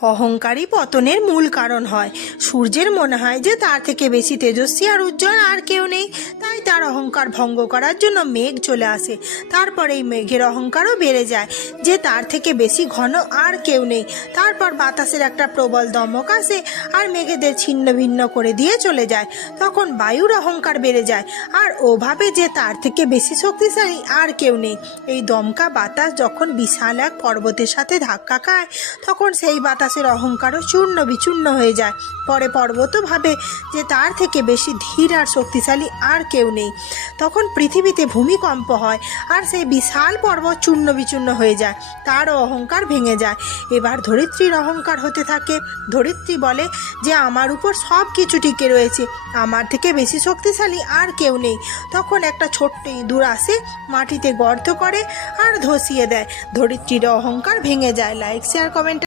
অহংকারই পতনের মূল কারণ হয়। সূর্যের মনে হয় যে তার থেকে বেশি তেজস্বী আর উজ্জ্বল আর কেউ নেই, তাই তার অহংকার ভঙ্গ করার জন্য মেঘ চলে আসে। তারপর এই মেঘের অহংকারও বেড়ে যায় যে তার থেকে বেশি ঘন আর কেউ নেই। তারপর বাতাসের একটা প্রবল দমক আসে আর মেঘেদের ছিন্ন ভিন্ন করে দিয়ে চলে যায়। তখন বায়ুর অহংকার বেড়ে যায় আর ও ভাবে যে তার থেকে বেশি শক্তিশালী আর কেউ নেই। এই দমকা বাতাস যখন বিশাল এক পর্বতের সাথে ধাক্কা খায়, তখন সেই বাতাসের অহংকারও চূর্ণ বিচূর্ণ হয়ে যায়। পরে পর্বতও ভাবে যে তার থেকে বেশি ধীর আর শক্তিশালী আর কেউ নেই। তখন পৃথিবীতে ভূমিকম্প হয় আর সেই বিশাল পর্বত চূর্ণ বিচূর্ণ হয়ে যায়, তারও অহংকার ভেঙে যায়। এবার ধরিত্রীর অহংকার হতে থাকে। ধরিত্রী বলে যে আমার উপর সব কিছু টিকে রয়েছে, আমার থেকে বেশি শক্তিশালী আর কেউ নেই। তখন একটা ছোট্ট ইঁদুর আসে, মাটিতে গর্ত করে আর ধসিয়ে দেয়। ধরিত্রীর অহংকার ভেঙে যায়। Like, share, comment.